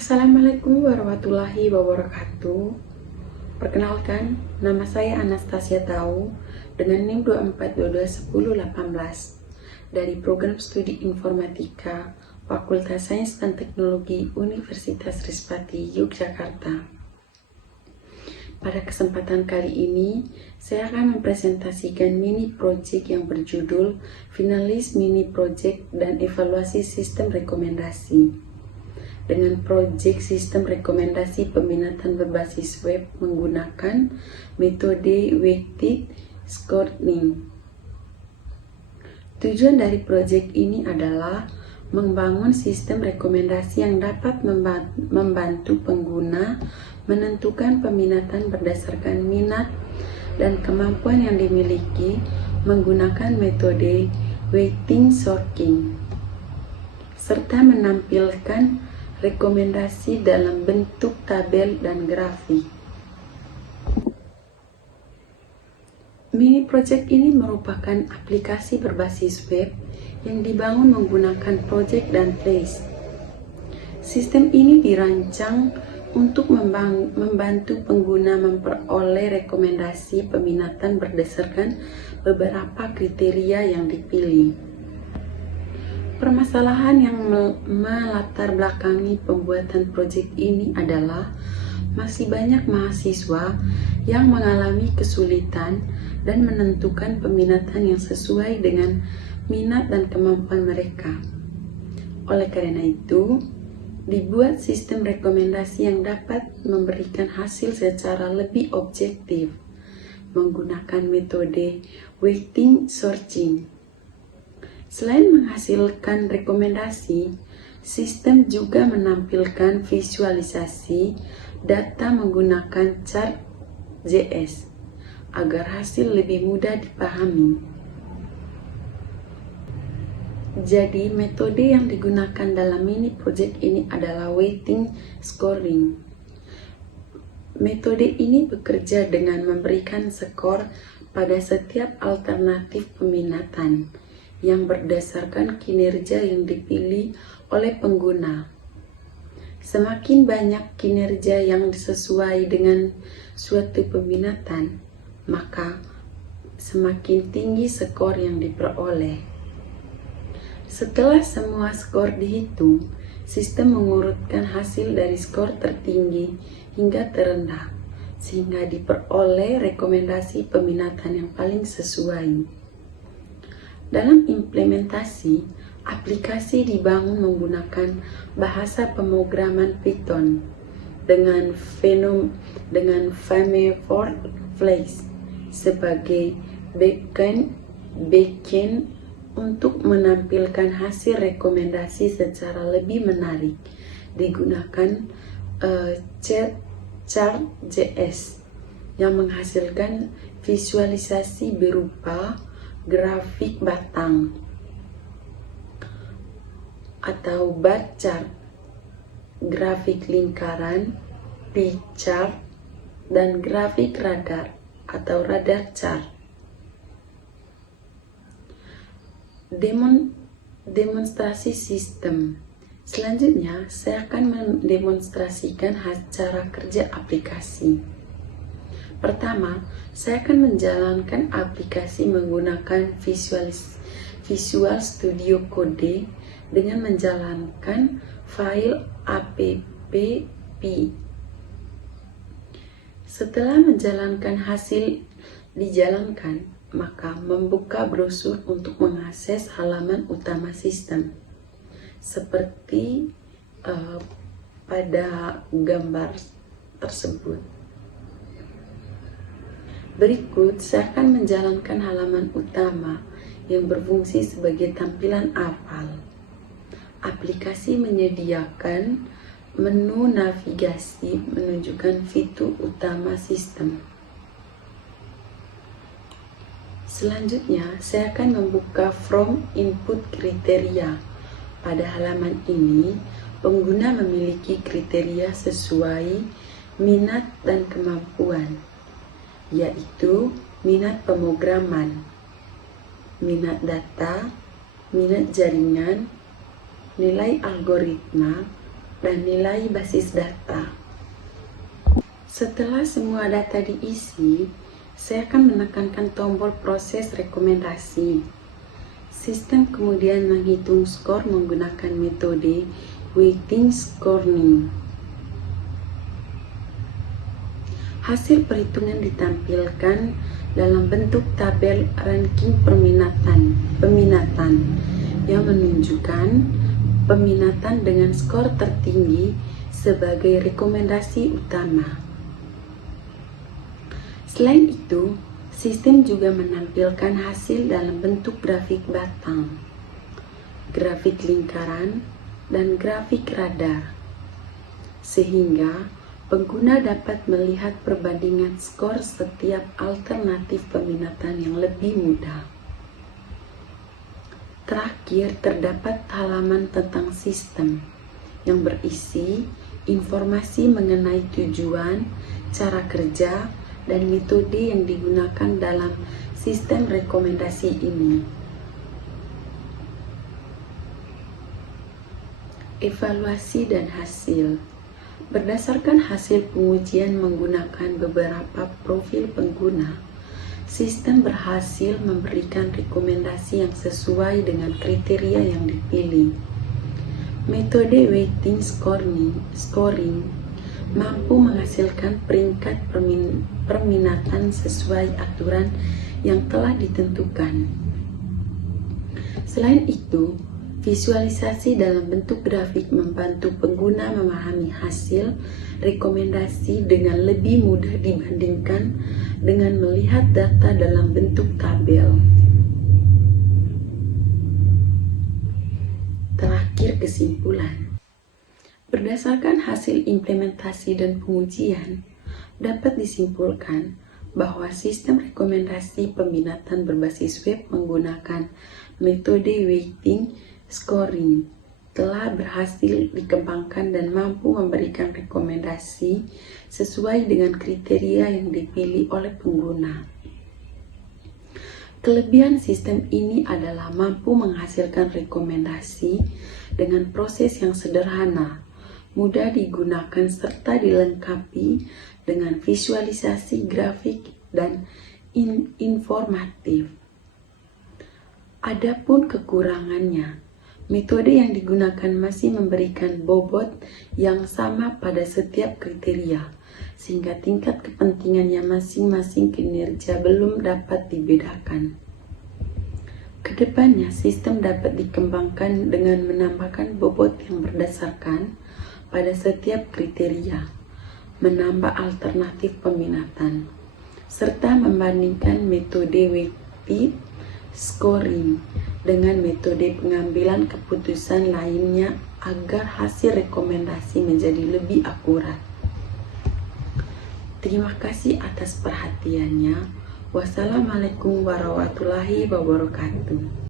Assalamualaikum warahmatullahi wabarakatuh. Perkenalkan, nama saya Anastasia Tau dengan NIM 24221018 dari Program Studi Informatika Fakultas Sains dan Teknologi Universitas Trisakti, Yogyakarta. Pada kesempatan kali ini, saya akan mempresentasikan mini project yang berjudul Finalis Mini Project dan Evaluasi Sistem Rekomendasi. Dengan proyek sistem rekomendasi peminatan berbasis web menggunakan metode weighted scoring. Tujuan dari proyek ini adalah membangun sistem rekomendasi yang dapat membantu pengguna menentukan peminatan berdasarkan minat dan kemampuan yang dimiliki menggunakan metode weighting sorting, serta menampilkan rekomendasi dalam bentuk tabel dan grafik. Mini project ini merupakan aplikasi berbasis web yang dibangun menggunakan project dan place. Sistem ini dirancang untuk membantu pengguna memperoleh rekomendasi peminatan berdasarkan beberapa kriteria yang dipilih. Permasalahan yang melatar belakangi pembuatan proyek ini adalah masih banyak mahasiswa yang mengalami kesulitan dan menentukan peminatan yang sesuai dengan minat dan kemampuan mereka. Oleh karena itu, dibuat sistem rekomendasi yang dapat memberikan hasil secara lebih objektif menggunakan metode weighting sorting. Selain menghasilkan rekomendasi, sistem juga menampilkan visualisasi data menggunakan chart JS agar hasil lebih mudah dipahami. Jadi, metode yang digunakan dalam mini project ini adalah weighting scoring. Metode ini bekerja dengan memberikan skor pada setiap alternatif peminatan yang berdasarkan kinerja yang dipilih oleh pengguna. Semakin banyak kinerja yang sesuai dengan suatu peminatan, maka semakin tinggi skor yang diperoleh. Setelah semua skor dihitung, sistem mengurutkan hasil dari skor tertinggi hingga terendah, sehingga diperoleh rekomendasi peminatan yang paling sesuai. Dalam implementasi, aplikasi dibangun menggunakan bahasa pemrograman Python dengan Framework sebagai backend untuk menampilkan hasil rekomendasi secara lebih menarik. Digunakan chart.js yang menghasilkan visualisasi berupa grafik batang atau bar chart, grafik lingkaran, pie chart, dan grafik radar atau radar chart. Demonstrasi sistem. Selanjutnya, saya akan mendemonstrasikan cara kerja aplikasi. Pertama, saya akan menjalankan aplikasi menggunakan Visual Studio Code dengan menjalankan file app.py. Setelah menjalankan hasil dijalankan, maka membuka brosur untuk mengakses halaman utama sistem. Seperti pada gambar tersebut. Berikut, saya akan menjalankan halaman utama yang berfungsi sebagai tampilan awal. Aplikasi menyediakan menu navigasi menunjukkan fitur utama sistem. Selanjutnya, saya akan membuka form input kriteria. Pada halaman ini, pengguna memiliki kriteria sesuai minat dan kemampuan, yaitu minat pemrograman, minat data, minat jaringan, nilai algoritma, dan nilai basis data. Setelah semua data diisi, saya akan menekankan tombol proses rekomendasi. Sistem kemudian menghitung skor menggunakan metode weighting scoring. Hasil perhitungan ditampilkan dalam bentuk tabel ranking peminatan yang menunjukkan peminatan dengan skor tertinggi sebagai rekomendasi utama. Selain itu, sistem juga menampilkan hasil dalam bentuk grafik batang, grafik lingkaran, dan grafik radar, sehingga pengguna dapat melihat perbandingan skor setiap alternatif peminatan yang lebih mudah. Terakhir, terdapat halaman tentang sistem yang berisi informasi mengenai tujuan, cara kerja, dan metode yang digunakan dalam sistem rekomendasi ini. Evaluasi dan hasil. Berdasarkan hasil pengujian menggunakan beberapa profil pengguna, sistem berhasil memberikan rekomendasi yang sesuai dengan kriteria yang dipilih. Metode weighting scoring mampu menghasilkan peringkat perminatan sesuai aturan yang telah ditentukan. Selain itu, visualisasi dalam bentuk grafik membantu pengguna memahami hasil rekomendasi dengan lebih mudah dibandingkan dengan melihat data dalam bentuk tabel. Terakhir, kesimpulan. Berdasarkan hasil implementasi dan pengujian, dapat disimpulkan bahwa sistem rekomendasi peminatan berbasis web menggunakan metode weighting scoring telah berhasil dikembangkan dan mampu memberikan rekomendasi sesuai dengan kriteria yang dipilih oleh pengguna. Kelebihan sistem ini adalah mampu menghasilkan rekomendasi dengan proses yang sederhana, mudah digunakan serta dilengkapi dengan visualisasi grafik dan informatif. Adapun kekurangannya, metode yang digunakan masih memberikan bobot yang sama pada setiap kriteria, sehingga tingkat kepentingannya masing-masing kinerja belum dapat dibedakan. Kedepannya, sistem dapat dikembangkan dengan menambahkan bobot yang berdasarkan pada setiap kriteria, menambah alternatif peminatan, serta membandingkan metode weighted scoring dengan metode pengambilan keputusan lainnya agar hasil rekomendasi menjadi lebih akurat. Terima kasih atas perhatiannya. Wassalamualaikum warahmatullahi wabarakatuh.